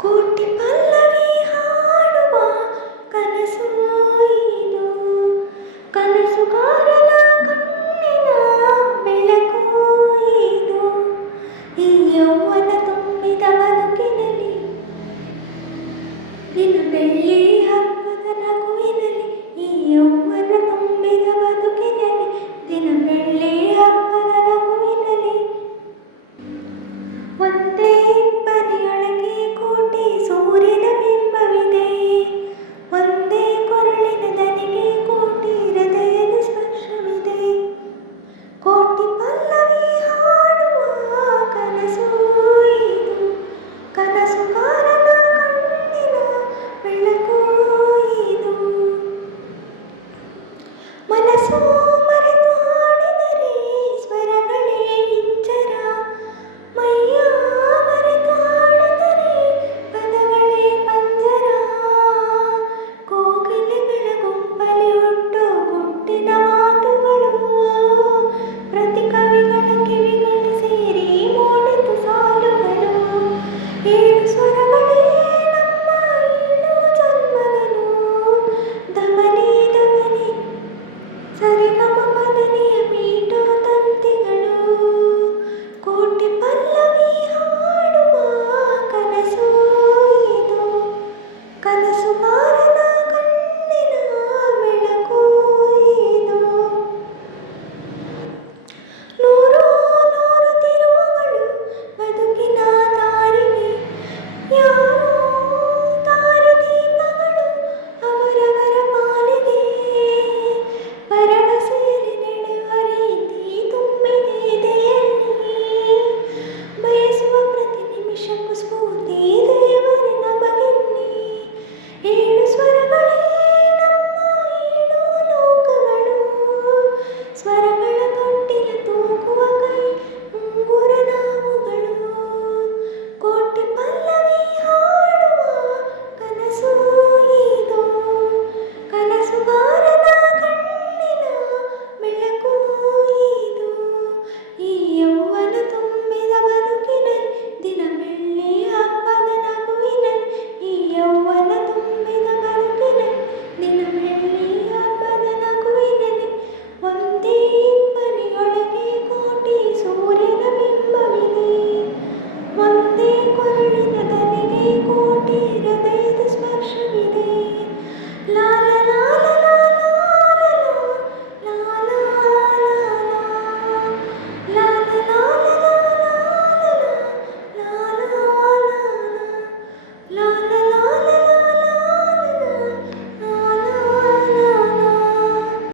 కోటి పల్లవి హాడువా కనసు ఇది కనసుగారల కన్నిన ಬೆಳಕು ಇದು ಈ ಯೌವನ ತುಂಬಿದ ಬದುಕಿನಲ್ಲಿ ನಿನ್ನ ಬೆಳ್ಳಿ ಹಬ್ಬದ ನಗುವಿನಲ್ಲಿ ಈ ಯೌವನ வல்ல ಸ್ವರ